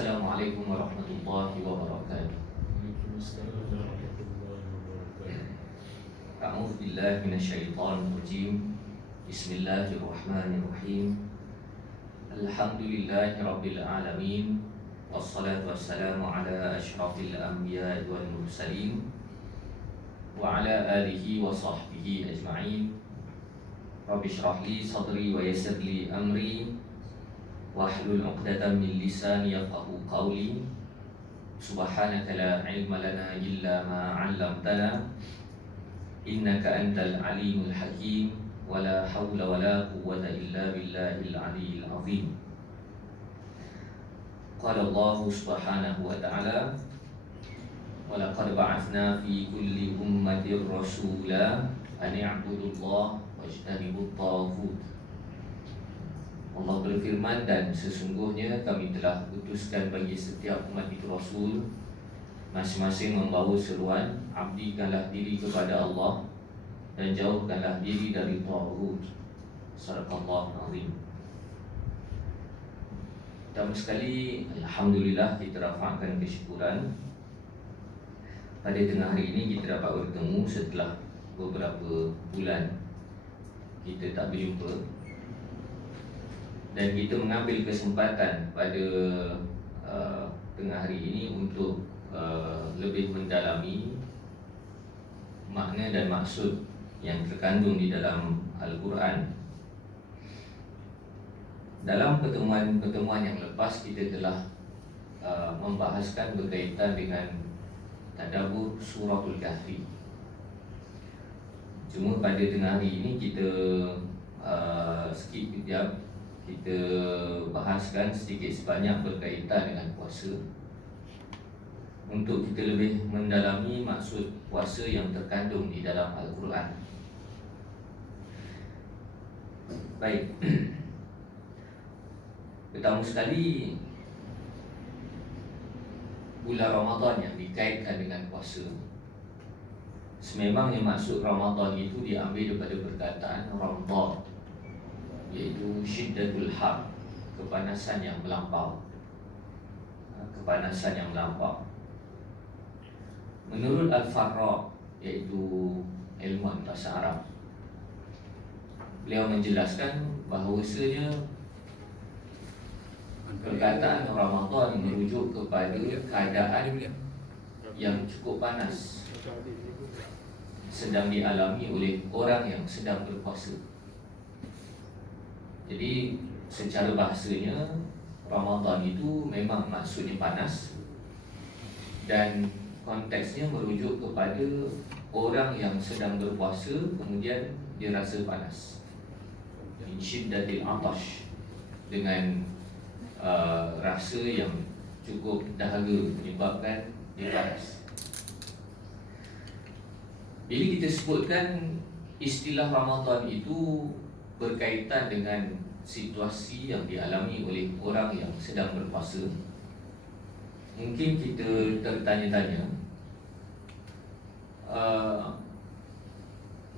Assalamualaikum warahmatullahi wabarakatuh. A'udzu billahi minasyaitonir rajim. Bismillahirrahmanirrahim. Alhamdulillahi rabbil alamin. Wassalatu wassalamu ala asyrafil anbiya'i wal mursalin wa ala alihi wa sahbihi ajma'in. Rabbi shrah li sadri wa yassir li amri wahlul 'uqdatam min lisani yafqahu qawli. Subhanaka la ilma lana illa ma 'allamtana innaka antal alimul hakim. Wa la hawla wa la quwwata illa billahil aliyyil azim. Qala Allah subhanahu wa ta'ala: wa laqad ba'athna fi kulli ummatin rasula an i'budullaha wajtanibut taghut. Allah berfirman, dan sesungguhnya kami telah utuskan bagi setiap umat itu Rasul, masing-masing membawa seruan, abdikanlah diri kepada Allah dan jauhkanlah diri dari taghut. Sadaqallahu azim. Pertama sekali, alhamdulillah, kita rafa'kan kesyukuran. Pada tengah hari ini kita dapat bertemu setelah beberapa bulan kita tak berjumpa. Dan kita mengambil kesempatan pada tengah hari ini untuk lebih mendalami makna dan maksud yang terkandung di dalam Al-Quran. Dalam pertemuan yang lepas kita telah membahaskan berkaitan dengan tadabbur suratul Kahfi. Cuma pada tengah hari ini kita skip kejap. Kita bahaskan sedikit sebanyak berkaitan dengan puasa, untuk kita lebih mendalami maksud puasa yang terkandung di dalam Al-Quran. Baik. Pertama sekali, bulan Ramadan yang dikaitkan dengan puasa. Sememangnya maksud Ramadan itu diambil daripada perkataan Ramadan, iaitu syiddatul har, kepanasan yang melampau. Kepanasan yang melampau. Menurut Al-Farra, iaitu ilmuwan bahasa Arab, beliau menjelaskan bahawasanya perkataan Ramadan merujuk kepada keadaan yang cukup panas sedang dialami oleh orang yang sedang berpuasa. Jadi secara bahasanya Ramadan itu memang maksudnya panas, dan konteksnya merujuk kepada orang yang sedang berpuasa kemudian dia rasa panas. Syiddatil atash, dengan rasa yang cukup dahaga menyebabkan dia panas. Bila kita sebutkan istilah Ramadan itu berkaitan dengan situasi yang dialami oleh orang yang sedang berpuasa, mungkin kita tertanya-tanya,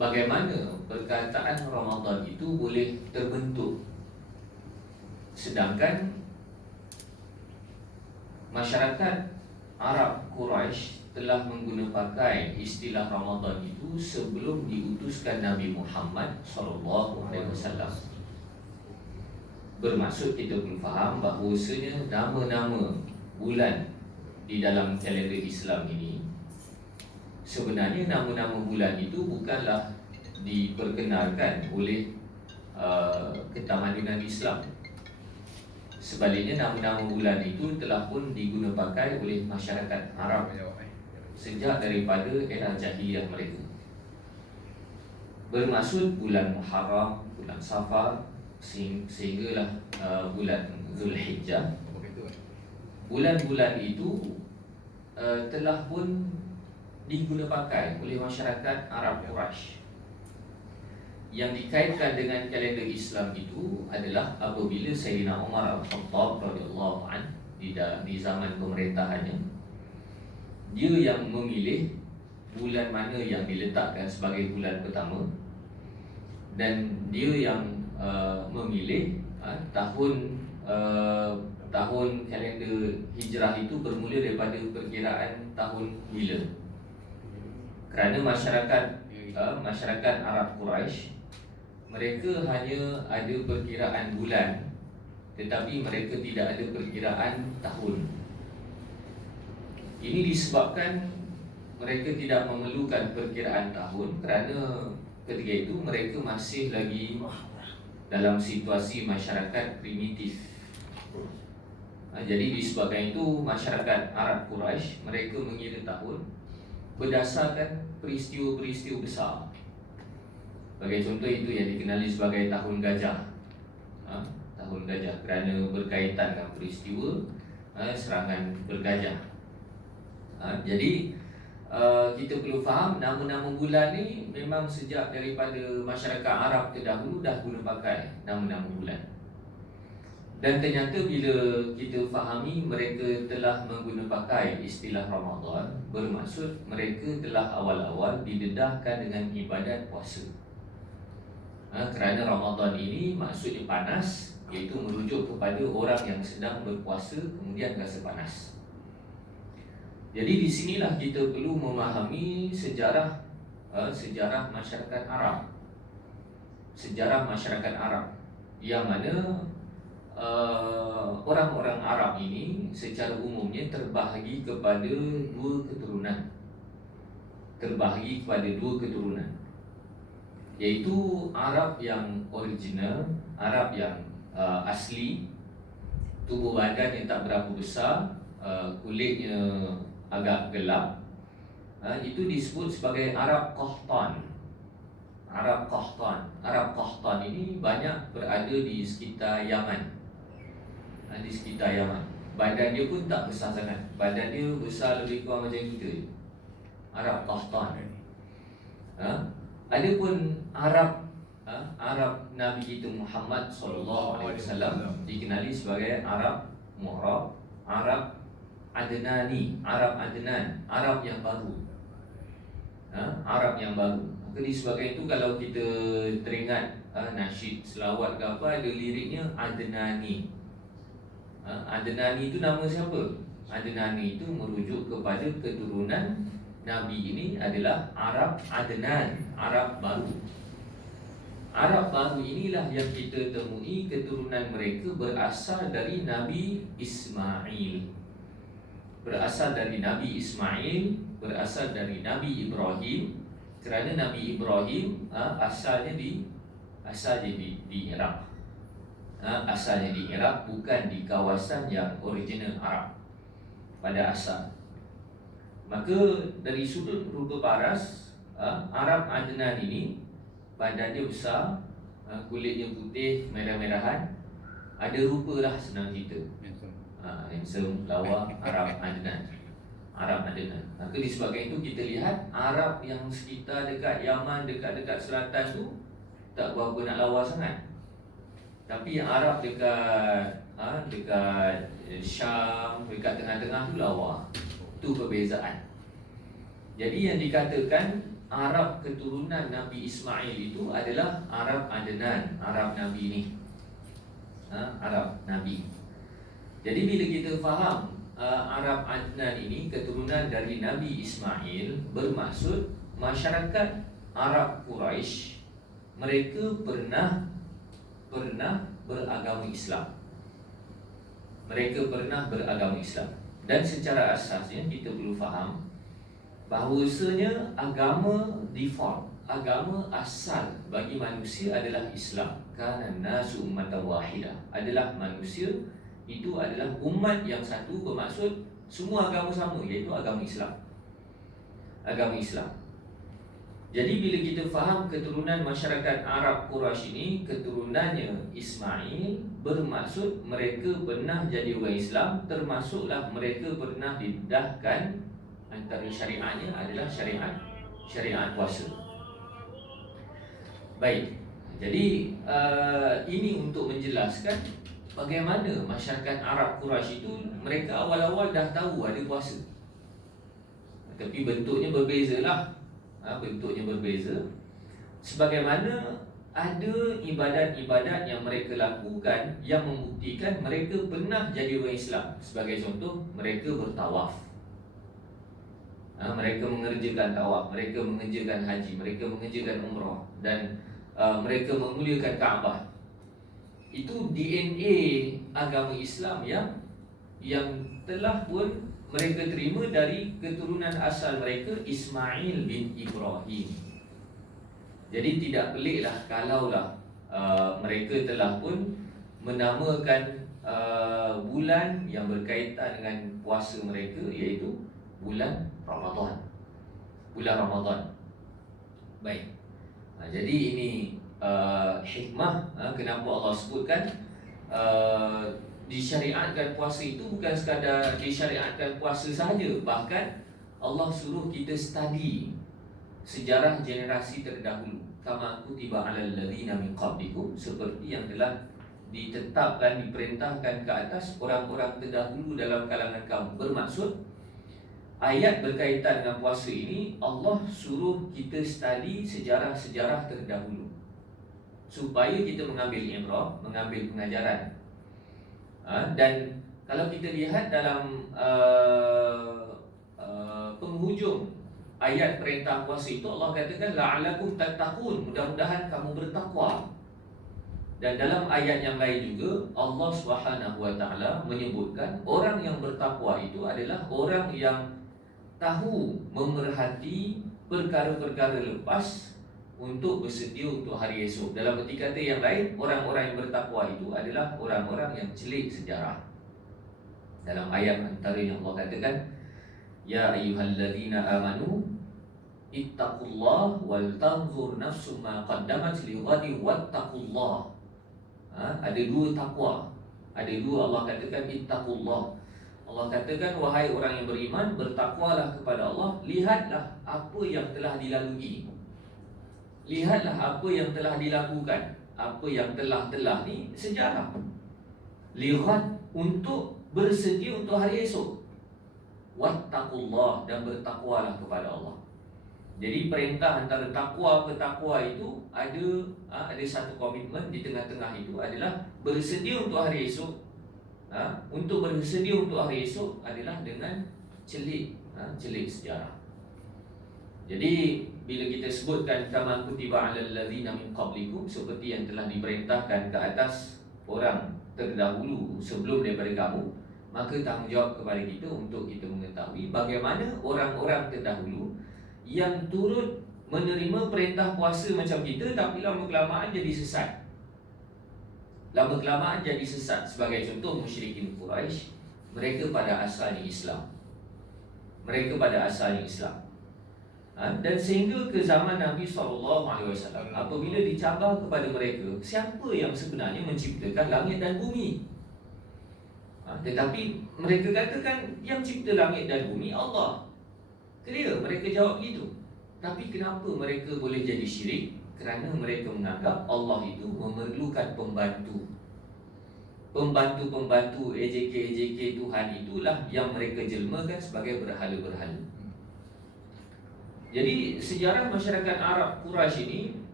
bagaimana perkataan Ramadan itu boleh terbentuk sedangkan masyarakat Arab Quraisy telah menggunakan istilah Ramadan itu sebelum diutuskan Nabi Muhammad SAW. Bermaksud kita perlu faham bahawasanya nama-nama bulan di dalam kalender Islam ini, sebenarnya nama-nama bulan itu bukanlah diperkenalkan oleh ketamadunan Islam. Sebaliknya, nama-nama bulan itu telah pun digunakan oleh masyarakat Arab sejak daripada era jahiliyah mereka. Bermaksud bulan Muharram, bulan Safar, sehinggalah bulan Zulhijjah. Bulan-bulan itu telah pun digunakan oleh masyarakat Arab Quraisy. Yang dikaitkan dengan kalender Islam itu adalah apabila Sayyidina Umar Al-Khattab radhiyallahu anhu di zaman pemerintahannya, dia yang memilih bulan mana yang diletakkan sebagai bulan pertama, dan dia yang memilih tahun tahun kalender hijrah itu bermula daripada perkiraan tahun bila. Kerana masyarakat Arab Quraisy, mereka hanya ada perkiraan bulan, tetapi mereka tidak ada perkiraan tahun. Ini disebabkan mereka tidak memerlukan perkiraan tahun kerana ketika itu mereka masih lagi dalam situasi masyarakat primitif. Jadi disebabkan itu masyarakat Arab Quraisy mereka mengira tahun berdasarkan peristiwa-peristiwa besar. Sebagai contoh itu yang dikenali sebagai tahun gajah. Tahun gajah kerana berkaitan dengan peristiwa serangan bergajah. Jadi kita perlu faham nama-nama bulan ni memang sejak daripada masyarakat Arab terdahulu dah guna pakai nama-nama bulan. Dan ternyata bila kita fahami mereka telah mengguna pakai istilah Ramadan, bermaksud mereka telah awal-awal didedahkan dengan ibadat puasa. Kerana Ramadan ini maksudnya panas, iaitu merujuk kepada orang yang sedang berpuasa kemudian rasa panas. Jadi di sinilah kita perlu memahami sejarah masyarakat Arab. Sejarah masyarakat Arab yang mana orang-orang Arab ini secara umumnya terbahagi kepada dua keturunan. Iaitu Arab yang original, Arab yang asli, tubuh badan yang tak berapa besar, kulitnya agak gelap, itu disebut sebagai Arab Qahtan. Arab Qahtan ini banyak berada di sekitar Yaman. Badan dia pun tak besar sangat. Badan dia besar lebih kurang macam kita. Arab Qahtan. Ada pun Arab Nabi kita Muhammad SAW dikenali sebagai Arab Mu'rab, Arab Adnani, Arab Adnan, Arab yang baru. Arab yang baru. Maka disebabkan itu kalau kita teringat nasyid selawat ke apa, ada liriknya Adnani. Adnani itu nama siapa? Adnani itu merujuk kepada keturunan Nabi ini adalah Arab Adnan, Arab baru. Arab baru inilah yang kita temui keturunan mereka berasal dari Nabi Ismail. Berasal dari Nabi Ibrahim. Kerana Nabi Ibrahim asalnya di Iraq. Asalnya di Iraq, bukan di kawasan yang original Arab pada asal. Maka dari sudut rupa paras, Arab Adnan ini badannya besar, kulitnya putih, merah-merahan, ada rupa lah, senang cerita. Handsome, lawa, Arab Adnan. Maka disebabkan itu kita lihat Arab yang sekitar dekat Yaman, dekat selatan tu tak berapa nak lawa sangat. Tapi yang Arab dekat Syam, dekat tengah-tengah tu lawa. Itu perbezaan. Jadi yang dikatakan Arab keturunan Nabi Ismail itu adalah Arab Adnan, Arab Nabi ni. Arab Nabi. Jadi bila kita faham Arab Adnan ini keturunan dari Nabi Ismail, bermaksud masyarakat Arab Quraisy mereka pernah beragama Islam. Dan secara asasnya kita perlu faham bahawasanya agama default, agama asal bagi manusia adalah Islam. Kana nasu ummatan wahidah, adalah manusia itu adalah umat yang satu, bermaksud semua agama sama, iaitu agama Islam. Jadi bila kita faham keturunan masyarakat Arab Quraisy ini keturunannya Ismail, bermaksud mereka pernah jadi orang Islam, termasuklah mereka pernah didedahkan antara syariatnya adalah syariat puasa. Baik. Jadi ini untuk menjelaskan bagaimana masyarakat Arab Quraisy itu mereka awal-awal dah tahu ada puasa. Tapi bentuknya berbeza lah. Bentuknya berbeza. Sebagaimana ada ibadat-ibadat yang mereka lakukan yang membuktikan mereka pernah jadi orang Islam. Sebagai contoh, mereka bertawaf, mereka mengerjakan tawaf, mereka mengerjakan haji, mereka mengerjakan umrah, dan mereka memuliakan Kaabah. Itu DNA agama Islam yang telah pun mereka terima dari keturunan asal mereka, Ismail bin Ibrahim. Jadi tidak peliklah kalaulah mereka telah pun menamakan bulan yang berkaitan dengan puasa mereka, iaitu bulan Ramadan. Bulan Ramadan. Baik. Jadi ini hikmah kenapa Allah sebutkan disyariatkan puasa itu bukan sekadar disyariatkan puasa sahaja, bahkan Allah suruh kita study sejarah generasi terdahulu, kama kutiba alal ladzina min qablikum, seperti yang telah ditetapkan, diperintahkan ke atas orang-orang terdahulu dalam kalangan kamu. Bermaksud ayat berkaitan dengan puasa ini Allah suruh kita study sejarah-sejarah terdahulu supaya kita mengambil ibrah, mengambil pengajaran. Dan kalau kita lihat dalam penghujung ayat perintah puasa itu, Allah katakan la'alakum tattaqun, mudah-mudahan kamu bertakwa. Dan dalam ayat yang lain juga Allah Subhanahu wa taala menyebutkan orang yang bertakwa itu adalah orang yang tahu memerhati perkara-perkara lepas untuk bersedia untuk hari esok. Dalam erti kata yang lain, orang-orang yang bertakwa itu adalah orang-orang yang celik sejarah. Dalam ayat antaranya Allah katakan, ya ayyuhalladzina amanu ittaqullah wal tanzur nafsum ma qaddamat lighadin wattaqullah. Ada dua takwa. Ada dua, Allah katakan ittaqullah. Allah katakan, wahai orang yang beriman, bertakwalah kepada Allah. Lihatlah apa yang telah dilalui, lihatlah apa yang telah dilakukan, apa yang telah ni sejarah. Lihat untuk bersedia untuk hari esok. Wattaqullah, dan bertakwalah kepada Allah. Jadi perintah antara takwa ke takwa itu ada satu komitmen di tengah-tengah itu adalah bersedia untuk hari esok. Untuk bersedia untuk hari esok adalah dengan celik sejarah. Jadi bila kita sebutkan kama kutiba alal ladzina min qablikum, seperti yang telah diperintahkan ke atas orang terdahulu sebelum daripada kamu, maka tanggungjawab kepada kita untuk kita mengetahui bagaimana orang-orang terdahulu yang turut menerima perintah puasa macam kita, tapi lama-kelamaan jadi sesat. Lama-kelamaan jadi sesat. Sebagai contoh, musyrikin Quraisy, mereka pada asalnya Islam. Mereka pada asalnya Islam. Dan sehingga ke zaman Nabi SAW, apabila dicabar kepada mereka, siapa yang sebenarnya menciptakan langit dan bumi? Tetapi mereka katakan yang cipta langit dan bumi Allah. Clear, mereka jawab begitu. Tapi kenapa mereka boleh jadi syirik? Kerana mereka menganggap Allah itu memerlukan pembantu. Pembantu-pembantu, AJK Tuhan itulah yang mereka jelmakan sebagai berhala-berhala. Jadi sejarah masyarakat Arab Quraisy ini,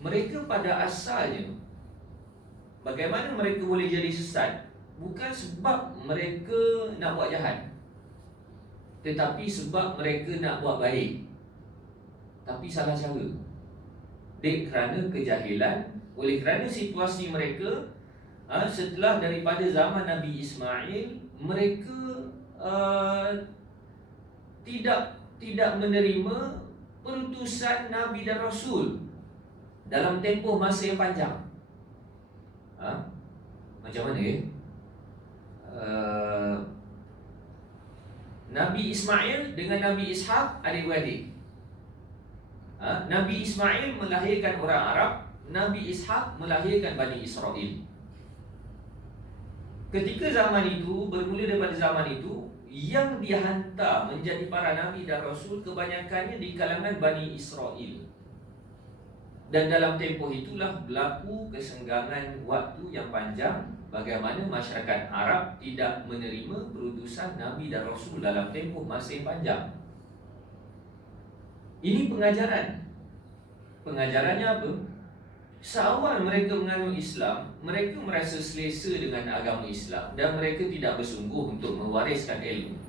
mereka pada asalnya, bagaimana mereka boleh jadi sesat? Bukan sebab mereka nak buat jahat, tetapi sebab mereka nak buat baik, tapi salah cara. Kerana kejahilan, oleh kerana situasi mereka setelah daripada zaman Nabi Ismail, mereka tidak menerima perutusan Nabi dan Rasul dalam tempoh masa yang panjang. Macam mana Nabi Ismail dengan Nabi Ishaq adik-beradik. Nabi Ismail melahirkan orang Arab, Nabi Ishaq melahirkan Bani Israel. Ketika zaman itu, bermula daripada zaman itu, yang dihantar menjadi para Nabi dan Rasul kebanyakannya di kalangan Bani Israel. Dan dalam tempoh itulah berlaku kesenggangan waktu yang panjang, bagaimana masyarakat Arab tidak menerima perutusan Nabi dan Rasul dalam tempoh masa yang panjang. Ini pengajaran. Pengajarannya apa? Seawal mereka menganut Islam, mereka merasa selesa dengan agama Islam dan mereka tidak bersungguh untuk mewariskan ilmu.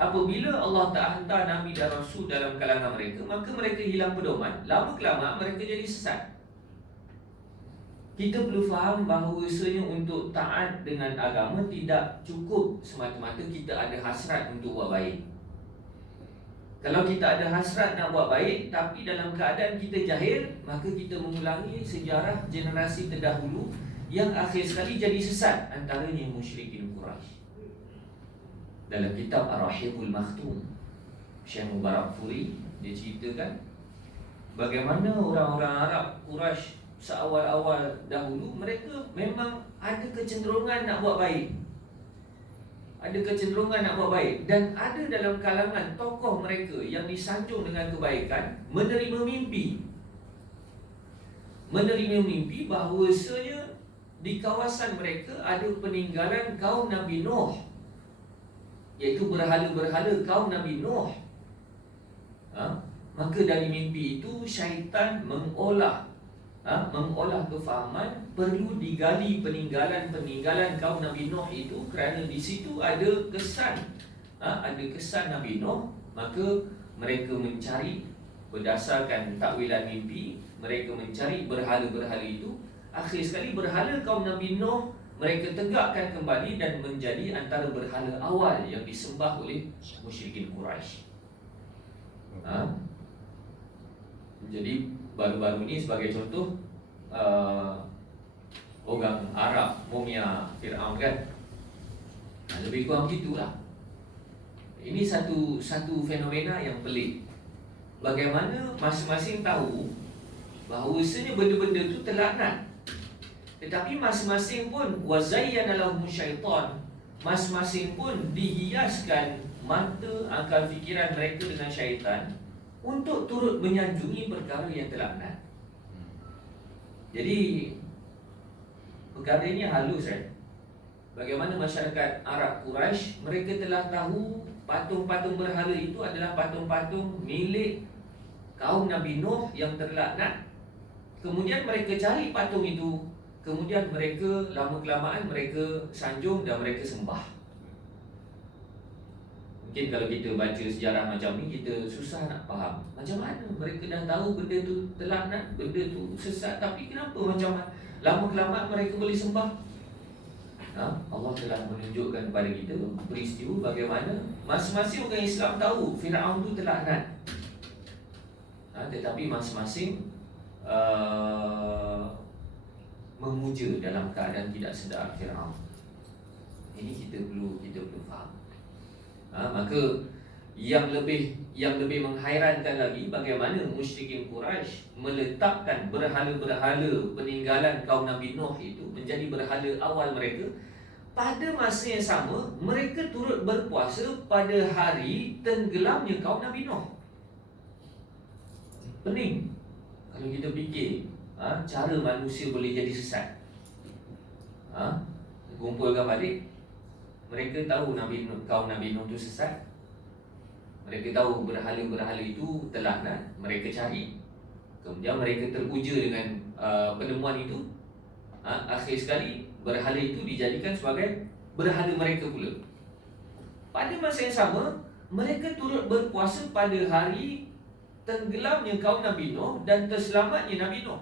Apabila Allah tak hantar Nabi dan Rasul dalam kalangan mereka, maka mereka hilang pedoman. Lama-kelamaan mereka jadi sesat. Kita perlu faham bahawasanya untuk taat dengan agama tidak cukup semata-mata kita ada hasrat untuk buat baik. Kalau kita ada hasrat nak buat baik tapi dalam keadaan kita jahil, maka kita mengulangi sejarah generasi terdahulu yang akhir sekali jadi sesat, antaranya musyrikin Quraisy. Dalam kitab Ar-Rahiqul Makhtum, Syekh Mubarak Furi dia ceritakan bagaimana orang-orang Arab Quraisy seawal-awal dahulu mereka memang ada kecenderungan nak buat baik. Ada kecenderungan nak buat baik. Dan ada dalam kalangan tokoh mereka yang disanjung dengan kebaikan menerima mimpi. Menerima mimpi bahawasanya di kawasan mereka ada peninggalan kaum Nabi Nuh, iaitu berhala-berhala kaum Nabi Nuh. Maka dari mimpi itu syaitan mengolah kefahaman perlu digali peninggalan kaum Nabi Nuh itu, kerana di situ ada kesan Nabi Nuh. Maka mereka mencari berdasarkan takwilan mimpi, mereka mencari berhala-berhala itu. Akhir sekali berhala kaum Nabi Nuh mereka tegakkan kembali dan menjadi antara berhala awal yang disembah oleh musyrikin Quraisy. Jadi baru-baru ni sebagai contoh, orang Arab mumia Fir'aun kan, lebih kurang gitulah. Ini satu fenomena yang pelik. Bagaimana masing-masing tahu bahawasanya benda-benda itu terlaknat, tetapi masing-masing pun wazayyana lahum syaitan, masing-masing pun dihiaskan mata akal fikiran mereka dengan syaitan untuk turut menyanjungi perkara yang terlaknat. Jadi perkara ini halus kan. Bagaimana masyarakat Arab Quraisy, mereka telah tahu patung-patung berhala itu adalah patung-patung milik kaum Nabi Nuh yang terlaknat. Kemudian mereka cari patung itu, kemudian mereka lama-kelamaan mereka sanjung dan mereka sembah. Mungkin kalau kita baca sejarah macam ni, kita susah nak faham macam mana mereka dah tahu benda tu terlaknat, benda tu sesat, tapi kenapa macam lama-kelamaan mereka boleh sembah. Allah telah menunjukkan kepada kita peristiwa bagaimana masing-masing orang Islam tahu Fir'aun tu terlaknat, tetapi masing-masing memuja dalam keadaan tidak sedar Fir'aun. Ini kita perlu faham. Maka yang lebih menghairankan lagi, bagaimana musyrikin Quraisy meletakkan berhala-berhala peninggalan kaum Nabi Nuh itu menjadi berhala awal mereka. Pada masa yang sama, mereka turut berpuasa pada hari tenggelamnya kaum Nabi Nuh. Pening kalau kita fikir cara manusia boleh jadi sesat. Kumpulkan balik, mereka tahu kaum Nabi Nuh itu sesat. Mereka tahu berhala-berhala itu terlaknat. Mereka cari. Kemudian mereka teruja dengan penemuan itu. Akhir sekali berhala itu dijadikan sebagai berhala mereka pula. Pada masa yang sama, mereka turut berpuasa pada hari tenggelamnya kaum Nabi Nuh dan terselamatnya Nabi Nuh,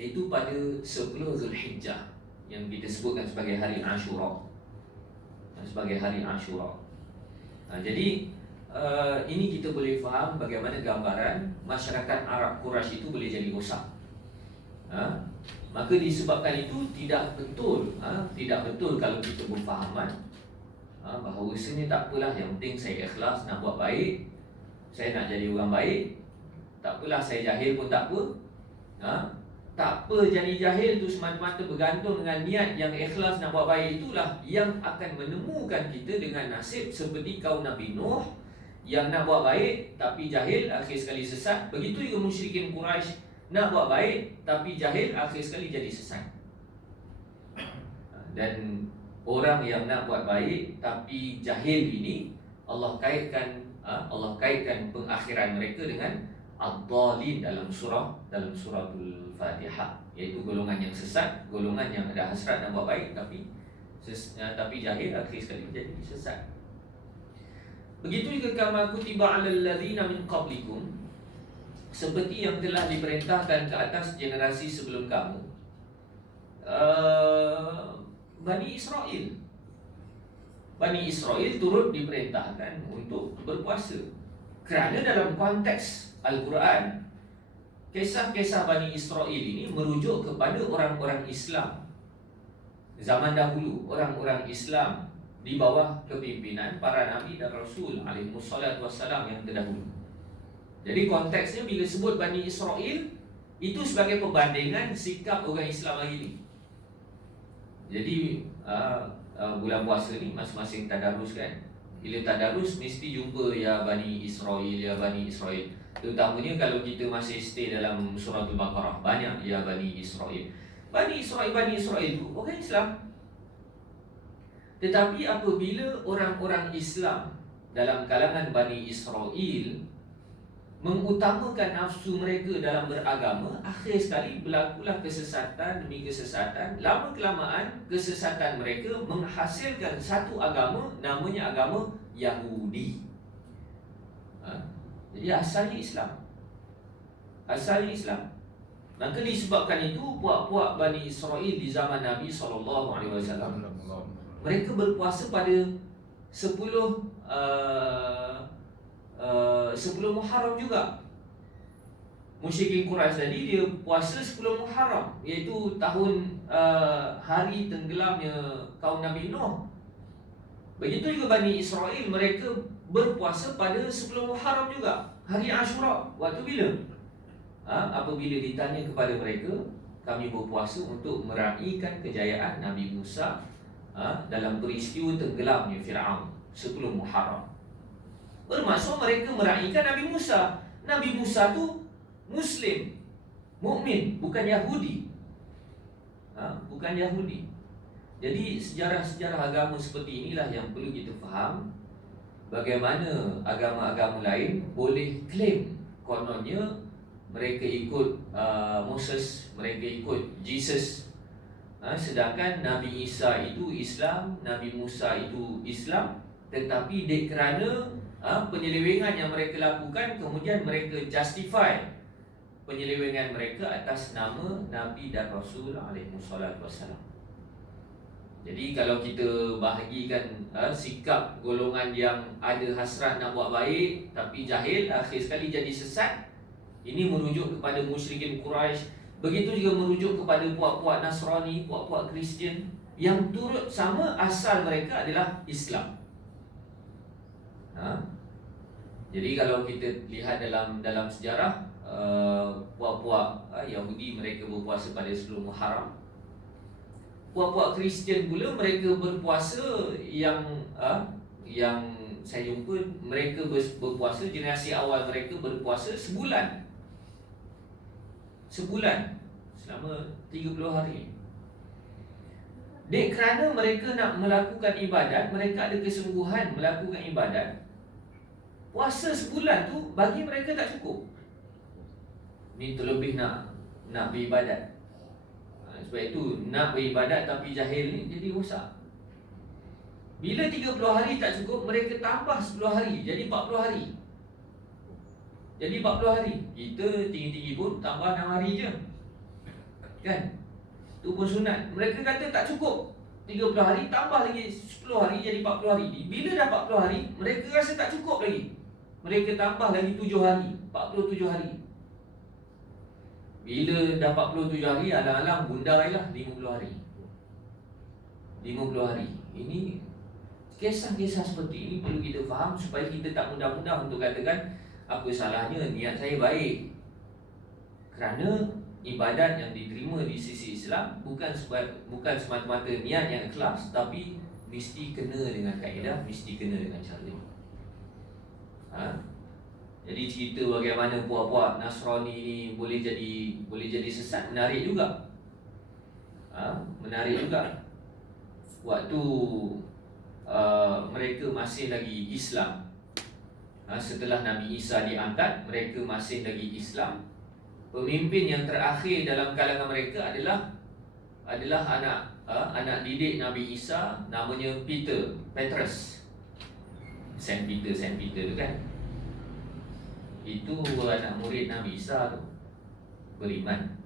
iaitu pada 10 Zulhijjah, yang kita sebutkan sebagai hari Ashura. Jadi ini kita boleh faham bagaimana gambaran masyarakat Arab Quraisy itu boleh jadi rosak. Maka disebabkan itu tidak betul kalau kita berfahaman bahawasanya tak apalah, yang penting saya ikhlas nak buat baik, saya nak jadi orang baik, tak apalah saya jahil pun tak apa. Tak apa jadi jahil tu semata-mata bergantung dengan niat yang ikhlas nak buat baik. Itulah yang akan menemukan kita dengan nasib seperti kaum Nabi Nuh yang nak buat baik tapi jahil, akhir sekali sesat. Begitu juga musyrikin Quraisy, nak buat baik tapi jahil, akhir sekali jadi sesat. Dan orang yang nak buat baik tapi jahil ini, Allah kaitkan pengakhiran mereka dengan ad-dhalin dalam suratul Fatihah, iaitu golongan yang sesat, golongan yang ada hasrat nak buat baik tapi jahil, akhir sekali menjadi sesat. Begitu juga kama kutiba 'alal ladzina min qablikum, seperti yang telah diperintahkan ke atas generasi sebelum kamu, Bani Israel. Bani Israel turut diperintahkan untuk berpuasa. Kerana dalam konteks Al-Quran, kisah-kisah Bani Israel ini merujuk kepada orang-orang Islam zaman dahulu, orang-orang Islam di bawah kepimpinan para Nabi dan Rasul alaihissalatu wassalam yang terdahulu. Jadi konteksnya bila sebut Bani Israel, itu sebagai perbandingan sikap orang Islam hari ini. Jadi bulan puasa ni masing-masing tadarus kan, bila tadarus mesti jumpa ya Bani Israel, ya Bani Israel. Terutamanya kalau kita masih stay dalam surah Al-Baqarah, banyak ya Bani Israel. Bani Israel itu orang Islam. Tetapi apabila orang-orang Islam dalam kalangan Bani Israel mengutamakan nafsu mereka dalam beragama, akhir sekali berlakulah kesesatan demi kesesatan. Lama-kelamaan kesesatan mereka menghasilkan satu agama, namanya agama Yahudi. Jadi asalnya Islam. Asalnya Islam. Maka disebabkan itu puak-puak Bani Israel di zaman Nabi SAW, mereka berpuasa pada 10 Muharram juga. Musyrikin Quraisy tadi dia puasa 10 Muharram, iaitu tahun hari tenggelamnya kaum Nabi Nuh. Begitu juga Bani Israel, mereka berpuasa pada 10 Muharram juga, hari Ashura. Waktu bila? Apabila ditanya kepada mereka, kami berpuasa untuk meraihkan kejayaan Nabi Musa dalam peristiwa tenggelamnya Fir'aun, 10 Muharram. Bermaksud mereka meraihkan Nabi Musa. Nabi Musa tu Muslim, mukmin, bukan Yahudi. Bukan Yahudi. Jadi sejarah-sejarah agama seperti inilah yang perlu kita faham. Bagaimana agama-agama lain boleh claim kononnya mereka ikut Moses, mereka ikut Jesus, sedangkan Nabi Isa itu Islam, Nabi Musa itu Islam. Tetapi kerana penyelewengan yang mereka lakukan, kemudian mereka justify penyelewengan mereka atas nama Nabi dan Rasul alaihissalatu wassalam. Jadi kalau kita bahagikan sikap golongan yang ada hasrat nak buat baik tapi jahil, akhir sekali jadi sesat, ini merujuk kepada musyrikin Quraisy. Begitu juga merujuk kepada puak-puak Nasrani, puak-puak Kristian yang turut sama asal mereka adalah Islam. Jadi kalau kita lihat dalam sejarah, puak-puak Yahudi mereka berpuasa pada 10 Muharram. Puak-puak Kristian pula mereka berpuasa yang saya jumpa mereka berpuasa, generasi awal mereka berpuasa sebulan selama 30 hari. Kerana mereka nak melakukan ibadat, mereka ada kesungguhan melakukan ibadat. Puasa sebulan tu bagi mereka tak cukup. Ni terlebih nak beribadat. Sebab itu nak beribadat tapi jahil ni jadi rosak. Bila 30 hari tak cukup, mereka tambah 10 hari, jadi 40 hari. Jadi 40 hari. Kita tinggi-tinggi pun tambah 6 hari je, kan? Itu pun sunat. Mereka kata tak cukup 30 hari, tambah lagi 10 hari, jadi 40 hari. Bila dah 40 hari, mereka rasa tak cukup lagi, mereka tambah lagi 7 hari, 47 hari. Bila dah 47 hari, alang-alang bundai lah 50 hari. 50 hari. Ini kisah-kisah seperti ini perlu kita faham supaya kita tak mudah-mudah untuk katakan apa salahnya, niat saya baik. Kerana ibadat yang diterima di sisi Islam bukan semata-mata niat yang ikhlas, tapi mesti kena dengan kaedah, mesti kena dengan cara. Jadi cerita bagaimana puak-puak Nasrani ni boleh jadi sesat menarik juga. Menarik juga. Waktu mereka masih lagi Islam, setelah Nabi Isa diangkat, mereka masih lagi Islam. Pemimpin yang terakhir dalam kalangan mereka adalah anak didik Nabi Isa, namanya Petrus. Saint Peter tu kan. Itu anak murid Nabi Isa tu, beriman.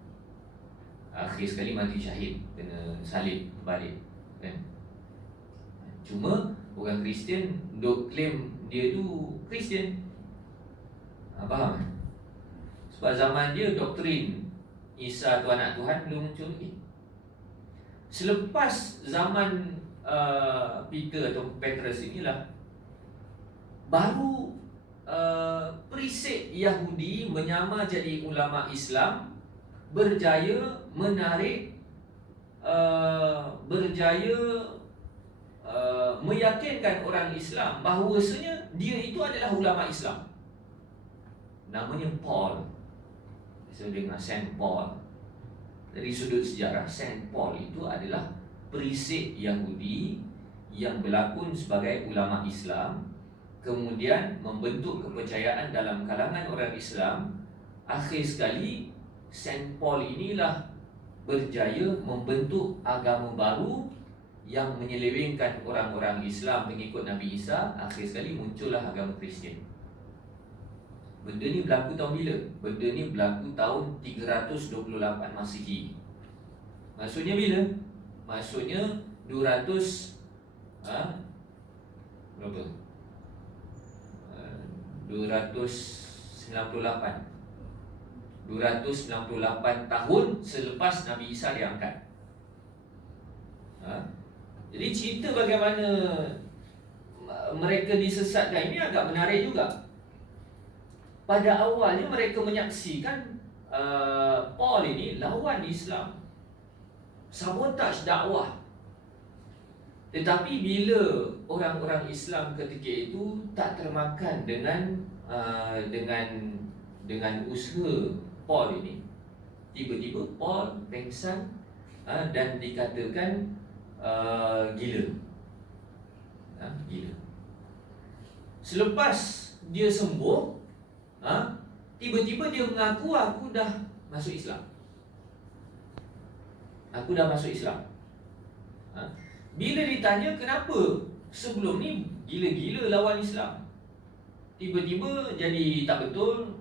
Akhir sekali mati syahid, kena salib balik kan. Cuma orang Kristian duk claim dia tu Kristian. Faham? Sebab zaman dia doktrin Isa tu anak Tuhan belum muncul lagi. Selepas zaman Peter atau Petrus inilah baru perisik Yahudi menyamar jadi ulama Islam berjaya menarik, meyakinkan orang Islam bahawasanya dia itu adalah ulama Islam. Namanya Paul. Saya dengar Saint Paul. Dari sudut sejarah, Saint Paul itu adalah perisik Yahudi yang berlakon sebagai ulama Islam, kemudian membentuk kepercayaan dalam kalangan orang Islam. Akhir sekali Saint Paul inilah berjaya membentuk agama baru yang menyelewengkan orang-orang Islam mengikut Nabi Isa. Akhir sekali muncullah agama Kristian. Benda ni berlaku tahun bila? Benda ni berlaku tahun 328 Masihi. Maksudnya bila? Maksudnya 200 berapa? 298 tahun selepas Nabi Isa diangkat. Jadi cerita bagaimana mereka disesatkan ini agak menarik juga. Pada awalnya mereka menyaksikan Paul ini lawan Islam, sabotaj dakwah. Tetapi bila orang-orang Islam ketika itu tak termakan dengan usaha Paul ini, tiba-tiba Paul pengsan dan dikatakan gila. Gila. Selepas dia sembuh, tiba-tiba dia mengaku, aku dah masuk Islam. Aku dah masuk Islam. Bila ditanya kenapa sebelum ni gila-gila lawan Islam, tiba-tiba jadi tak betul.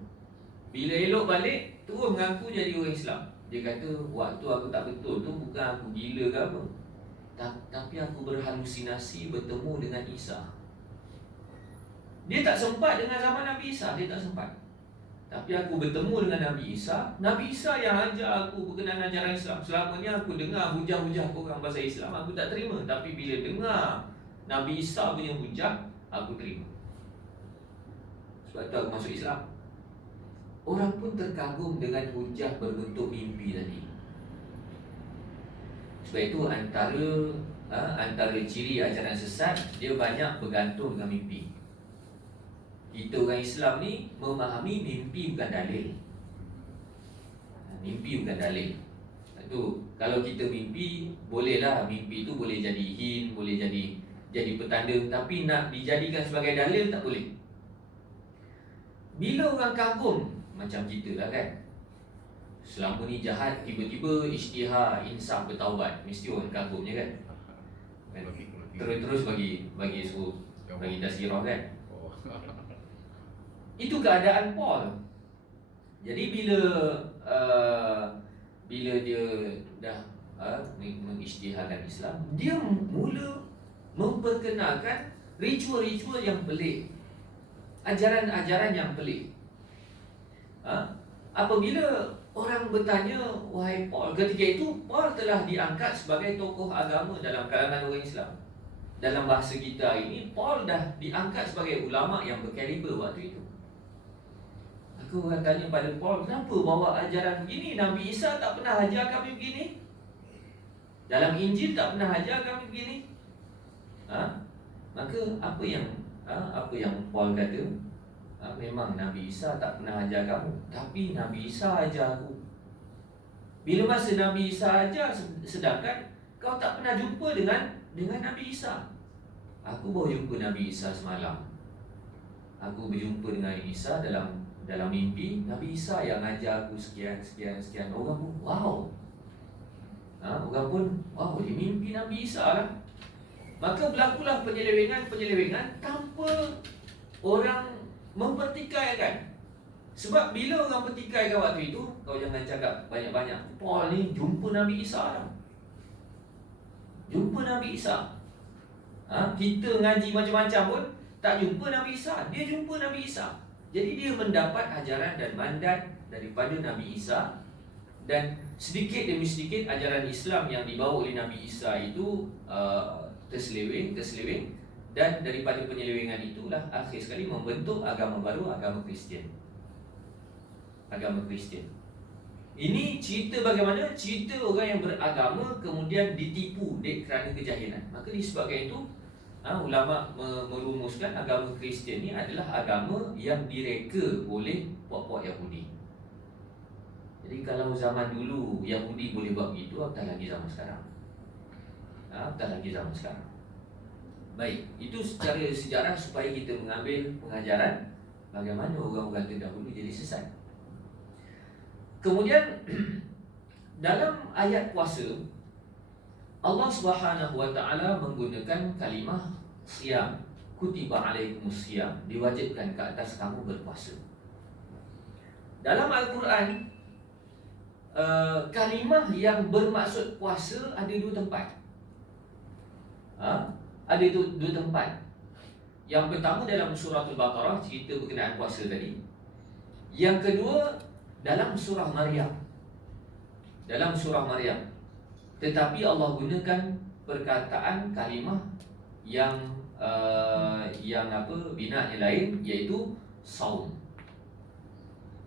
Bila elok balik, terus mengaku jadi orang Islam. Dia kata, waktu aku tak betul tu bukan aku gila ke apa, tapi aku berhalusinasi bertemu dengan Isa. Dia tak sempat dengan zaman Nabi Isa, dia tak sempat. Tapi aku bertemu dengan Nabi Isa. Nabi Isa yang ajar aku berkenaan ajaran Islam. Selama ni aku dengar hujah-hujah orang bahasa Islam, aku tak terima. Tapi bila dengar Nabi Isa punya hujah, aku terima. Sebab tu aku masuk Islam. Orang pun terkagum dengan hujah berbentuk mimpi tadi. Sebab itu antara ciri ajaran sesat, dia banyak bergantung dengan mimpi. Kita orang Islam ni memahami mimpi bukan dalil. Mimpi bukan dalil. Itu kalau kita mimpi, bolehlah mimpi itu boleh jadi hint, boleh jadi petanda, tapi nak dijadikan sebagai dalil tak boleh. Bila orang kagum macam kita lah kan, selama ni jahat, tiba-tiba isytihar insaf bertaubat, mesti orang kagumnya kan. Terus bagi suruh bagi tazkirah kan. Itu keadaan Paul. Jadi bila dia dah mengisytiharkan Islam, dia mula memperkenalkan ritual-ritual yang pelik, ajaran-ajaran yang pelik. Apabila orang bertanya, wahai Paul, ketika itu Paul telah diangkat sebagai tokoh agama dalam kalangan orang Islam. Dalam bahasa kita ini, Paul dah diangkat sebagai ulama yang berkaliber waktu itu. Aku akan tanya pada Paul, kenapa bawa ajaran begini? Nabi Isa tak pernah ajar kami begini. Dalam Injil tak pernah ajar kami begini. Maka apa yang Paul kata, memang Nabi Isa tak pernah ajar kamu, tapi Nabi Isa ajar aku. Bila masa Nabi Isa ajar, sedangkan kau tak pernah jumpa dengan Nabi Isa. Aku baru jumpa Nabi Isa semalam. Aku berjumpa dengan Isa dalam mimpi. Nabi Isa yang ajar aku sekian. Orang pun wow. Orang pun wow, dia mimpi Nabi Isa lah. Maka berlakulah penyelewengan tanpa orang mempertikaikan. Sebab bila orang pertikaikan waktu itu, kau jangan cakap banyak-banyak, Paul ni jumpa Nabi Isa lah. Jumpa Nabi Isa. Kita ngaji macam-macam pun tak jumpa Nabi Isa. Dia jumpa Nabi Isa. Jadi dia mendapat ajaran dan mandat daripada Nabi Isa. Dan sedikit demi sedikit ajaran Islam yang dibawa oleh Nabi Isa itu terseleweng. Dan daripada penyelewengan itulah akhir sekali membentuk agama baru, agama Kristian. Ini cerita bagaimana cerita orang yang beragama kemudian ditipu kerana kejahilan. Maka disebabkan itu ulama merumuskan agama Kristian ini adalah agama yang direka oleh puak-puak Yahudi. Jadi kalau zaman dulu Yahudi boleh buat begitu, apatah lagi zaman sekarang. Baik, itu secara sejarah supaya kita mengambil pengajaran bagaimana orang-orang terdahulu jadi sesat. Kemudian dalam ayat puasa Allah Subhanahu wa taala menggunakan kalimah siyam. Kutiba alaikumus siyam, diwajibkan ke atas kamu berpuasa. Dalam Al-Quran kalimah yang bermaksud puasa ada dua tempat. Ada dua tempat. Yang pertama dalam surah Al-Baqarah, cerita berkenaan puasa tadi. Yang kedua dalam surah Maryam. Tetapi Allah gunakan perkataan kalimah yang binanya lain, iaitu saum.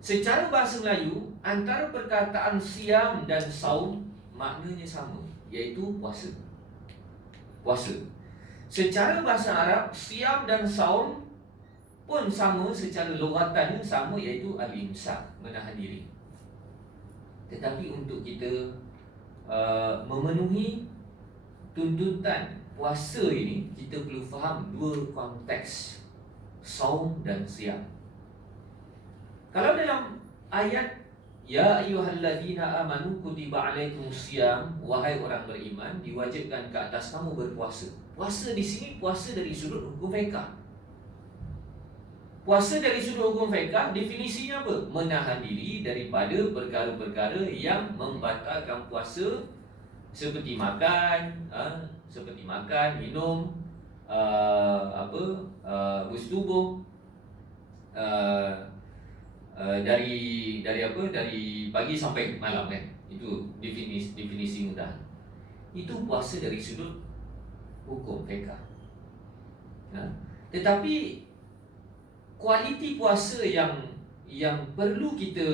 Secara bahasa Melayu, antara perkataan siam dan saum maknanya sama, iaitu puasa. Secara bahasa Arab, siam dan saum pun sama, secara logatannya sama, iaitu al-imsak, menahan diri. Tetapi untuk kita memenuhi tuntutan puasa ini, kita perlu faham dua konteks, saum dan siam. Kalau dalam ayat ya ayyuhalladzina amanu kutiba alaikumusiyam, wahai orang beriman, diwajibkan ke atas kamu berpuasa. Puasa di sini puasa dari sudut hukum fiqh. Puasa dari sudut hukum fiqh definisinya apa? Menahan diri daripada perkara-perkara yang membatalkan puasa, seperti makan, minum, bersetubuh, dari pagi sampai malam, kan? Itu definisi mudah. Itu puasa dari sudut hukum fiqh. Tetapi kualiti puasa yang perlu kita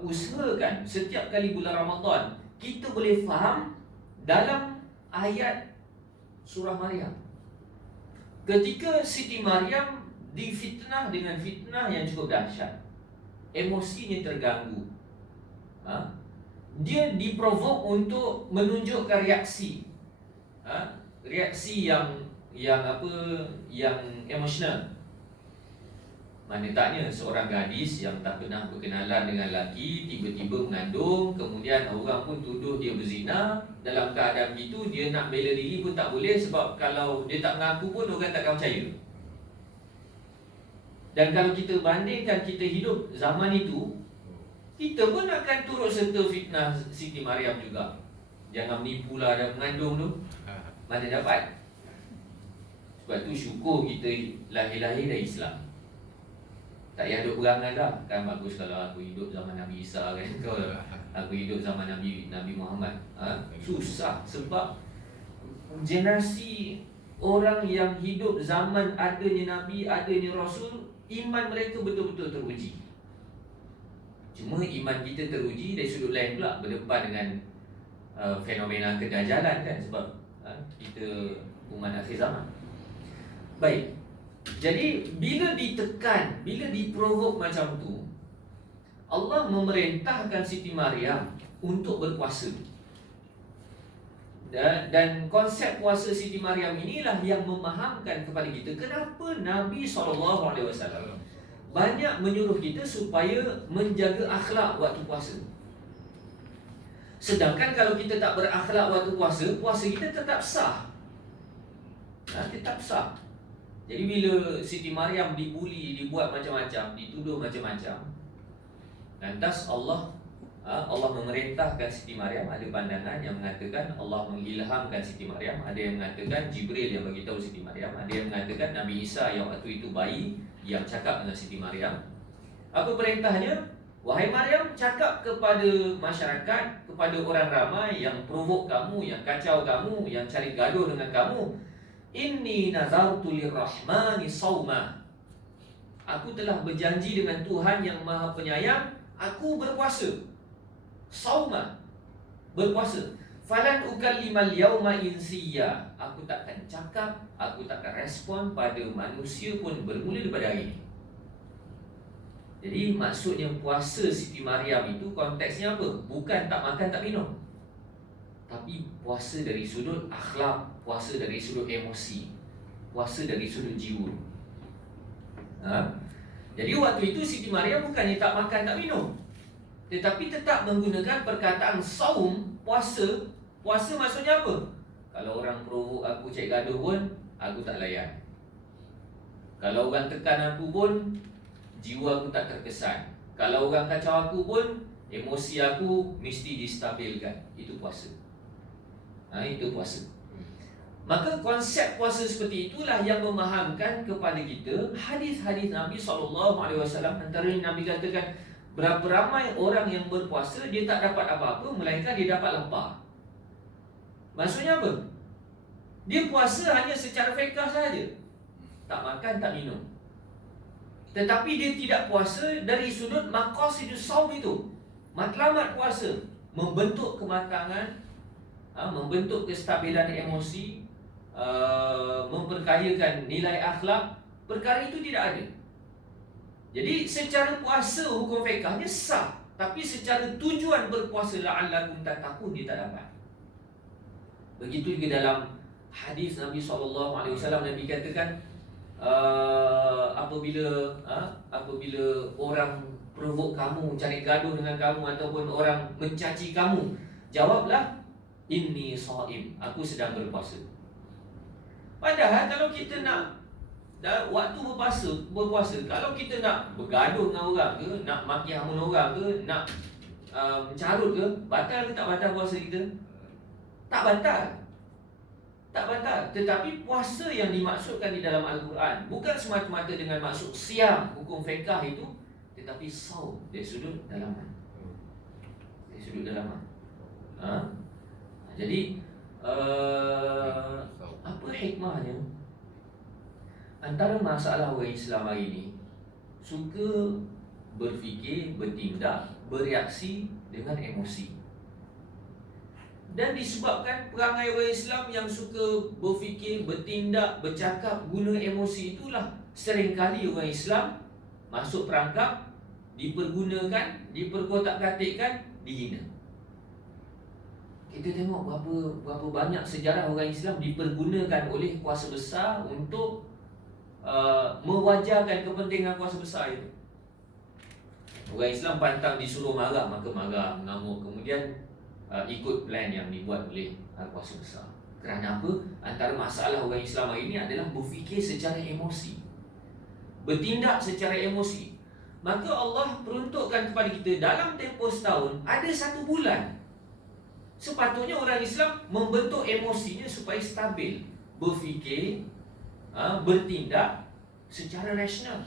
usahakan setiap kali bulan Ramadan, kita boleh faham dalam ayat surah Maryam. Ketika Siti Maryam difitnah dengan fitnah yang cukup dahsyat, emosinya terganggu, dia diprovok untuk menunjukkan reaksi yang emosional. Mana taknya seorang gadis yang tak pernah berkenalan dengan lelaki tiba-tiba mengandung, kemudian orang pun tuduh dia berzina. Dalam keadaan itu dia nak bela diri pun tak boleh, sebab kalau dia tak mengaku pun orang takkan percaya. Dan kalau kita bandingkan kita hidup zaman itu, kita pun akan turut serta fitnah Siti Maryam juga. Jangan menipulah dah mengandung tu, mana dapat. Sebab tu syukur kita lahir-lahir dari Islam. Tak payah duk berangan dah. Kan bagus kalau aku hidup zaman Nabi Isa, kan. Kalau aku hidup zaman Nabi Muhammad, susah. Sebab generasi orang yang hidup zaman adanya Nabi, adanya Rasul, iman mereka betul-betul teruji. Cuma iman kita teruji dari sudut lain pula, berdepan dengan fenomena kedajalan, kan. Sebab kita umat akhir zaman. Baik. Jadi bila ditekan, bila diprovok macam tu, Allah memerintahkan Siti Maryam untuk berpuasa. Dan konsep puasa Siti Maryam inilah yang memahamkan kepada kita kenapa Nabi SAW banyak menyuruh kita supaya menjaga akhlak waktu puasa. Sedangkan kalau kita tak berakhlak waktu puasa, puasa kita tetap sah. Tetap sah. Jadi bila Siti Maryam dibuli, dibuat macam-macam, dituduh macam-macam, lantas Allah memerintahkan Siti Maryam. Ada pandangan yang mengatakan Allah mengilhamkan Siti Maryam, ada yang mengatakan Jibril yang bagi tahu Siti Maryam, ada yang mengatakan Nabi Isa yang waktu itu bayi yang cakap dengan Siti Maryam. Apa perintahnya? Wahai Maryam, cakap kepada masyarakat, kepada orang ramai yang provok kamu, yang kacau kamu, yang cari gaduh dengan kamu, inni nazartu lirrahmani sawma. Aku telah berjanji dengan Tuhan yang Maha Penyayang, aku berpuasa. Sawma, berpuasa. Falan ukallimal yauma insiya. Aku takkan cakap, aku takkan respon pada manusia pun bermula daripada hari ini. Jadi maksudnya puasa Siti Maryam itu konteksnya apa? Bukan tak makan tak minum, tapi puasa dari sudut akhlak, puasa dari sudut emosi, puasa dari sudut jiwa. Jadi waktu itu Siti Maryam bukannya tak makan tak minum, tetapi tetap menggunakan perkataan saum, puasa. Puasa maksudnya apa? Kalau orang provok aku cek gaduh pun, aku tak layan. Kalau orang tekan aku pun, jiwa aku tak terkesan. Kalau orang kacau aku pun, emosi aku mesti distabilkan. Itu puasa. Itu puasa. Maka konsep puasa seperti itulah yang memahamkan kepada kita hadis-hadis Nabi SAW. Antaranya Nabi katakan, berapa ramai orang yang berpuasa, dia tak dapat apa-apa, melainkan dia dapat lapar. Maksudnya apa? Dia puasa hanya secara fiqh saja, tak makan, tak minum. Tetapi dia tidak puasa dari sudut maqasidus shaum itu. Matlamat puasa membentuk kematangan, membentuk kestabilan emosi, memperkayakan nilai akhlak. Perkara itu tidak ada. Jadi secara puasa hukum fiqhnya sah, tapi secara tujuan berpuasa la'allakum tattaqun dia tak dapat. Begitu juga dalam hadis Nabi SAW, Nabi katakan, apabila orang provok kamu, cari gaduh dengan kamu, ataupun orang mencaci kamu, jawablah inni shaim, aku sedang berpuasa. Padahal kalau kita nak waktu berpuasa, kalau kita nak bergaduh dengan orang ke, nak maki hamun orang ke, nak mencarut ke, batal ke tak batal puasa kita? Tak batal. Tak batal. Tetapi puasa yang dimaksudkan di dalam Al-Quran bukan semata-mata dengan maksud siam, hukum fiqh itu, tetapi saum dari sudut dalaman. Dari sudut dalaman. Jadi apa hikmahnya? Antara masalah orang Islam hari ini, suka berfikir, bertindak, bereaksi dengan emosi. Dan disebabkan perangai orang Islam yang suka berfikir, bertindak, bercakap, guna emosi, itulah seringkali orang Islam masuk perangkap, dipergunakan, diperkotak-katikkan, dihina. Kita tengok berapa banyak sejarah orang Islam dipergunakan oleh kuasa besar untuk mewajarkan kepentingan kuasa besar itu. Orang Islam pantang disuruh marah, maka marah, mengamuk, kemudian ikut plan yang dibuat oleh kuasa besar. Kerana apa? Antara masalah orang Islam hari ini adalah berfikir secara emosi, bertindak secara emosi. Maka Allah peruntukkan kepada kita dalam tempoh setahun ada 1 bulan. Sepatutnya orang Islam membentuk emosinya supaya stabil, berfikir, bertindak secara rasional.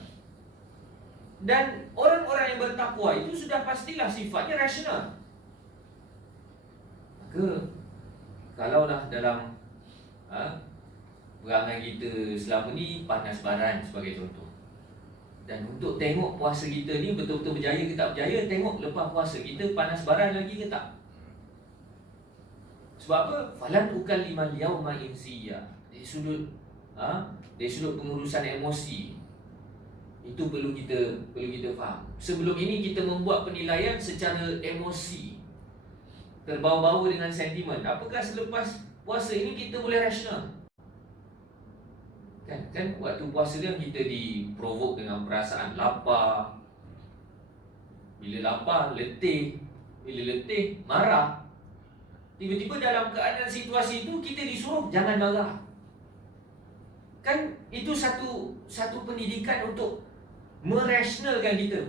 Dan orang-orang yang bertakwa itu sudah pastilah sifatnya rasional. Maka kalaulah dalam perangai kita selama ni panas baran sebagai contoh, dan untuk tengok puasa kita ni betul-betul berjaya ke tak berjaya, tengok lepas puasa kita panas baran lagi ke tak. Sebab apa? Falan ukallimal yauma insiya. Dari sudut pengurusan emosi, itu perlu kita faham. Sebelum ini kita membuat penilaian secara emosi, terbawa-bawa dengan sentimen. Apakah selepas puasa ini kita boleh rasional. Kan waktu puasa dia kita diprovok dengan perasaan lapar. Bila lapar, letih. Bila letih, marah. Tiba-tiba dalam keadaan situasi itu kita disuruh jangan marah. Kan itu satu pendidikan untuk merasionalkan kita.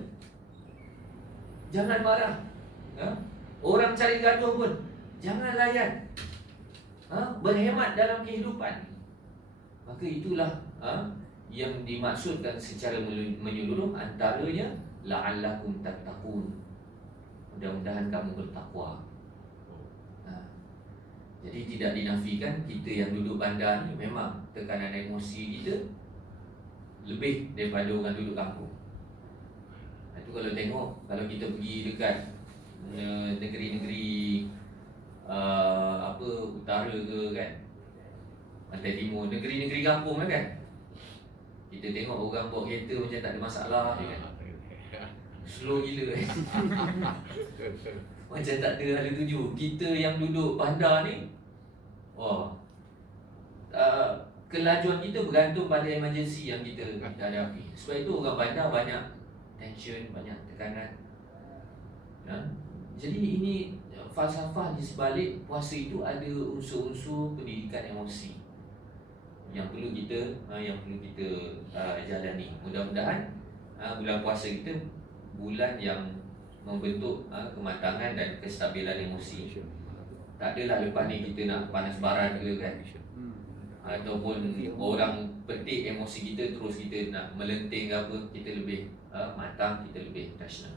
Jangan marah. Orang cari gaduh pun jangan layan. Berhemat dalam kehidupan. Maka itulah yang dimaksudkan secara menyeluruh, antaranya la'allakum tattaqun. Mudah-mudahan kamu bertakwa. Jadi tidak dinafikan kita yang duduk bandar ni memang tekanan emosi kita lebih daripada orang duduk kampung. Itu kalau tengok, kalau kita pergi dekat negeri-negeri utara ke kan, pantai timur, negeri-negeri kampung kan, kita tengok orang bawa kereta macam tak ada masalah je kan. Slow gila kan. Macam tak ada hala tuju. Kita yang duduk bandar ni, kelajuan kita bergantung pada emergency yang kita hadapi. Sebab itu orang bandar banyak tension, banyak tekanan. Jadi ini falsafah di sebalik puasa itu ada unsur-unsur pendidikan emosi yang perlu kita jalani. Mudah-mudahan bulan puasa kita bulan yang membentuk kematangan dan kestabilan emosi. Tak adalah lepas ni kita nak panas baran ke kan, ataupun orang petik emosi kita terus kita nak melenting ke apa. Kita lebih matang, kita lebih rasional.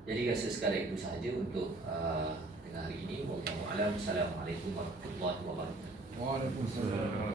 Jadi rasa sekadar itu sahaja untuk tengah hari ini. Wallahualam. Assalamualaikum warahmatullahi wabarakatuh. Waalaikumsalam.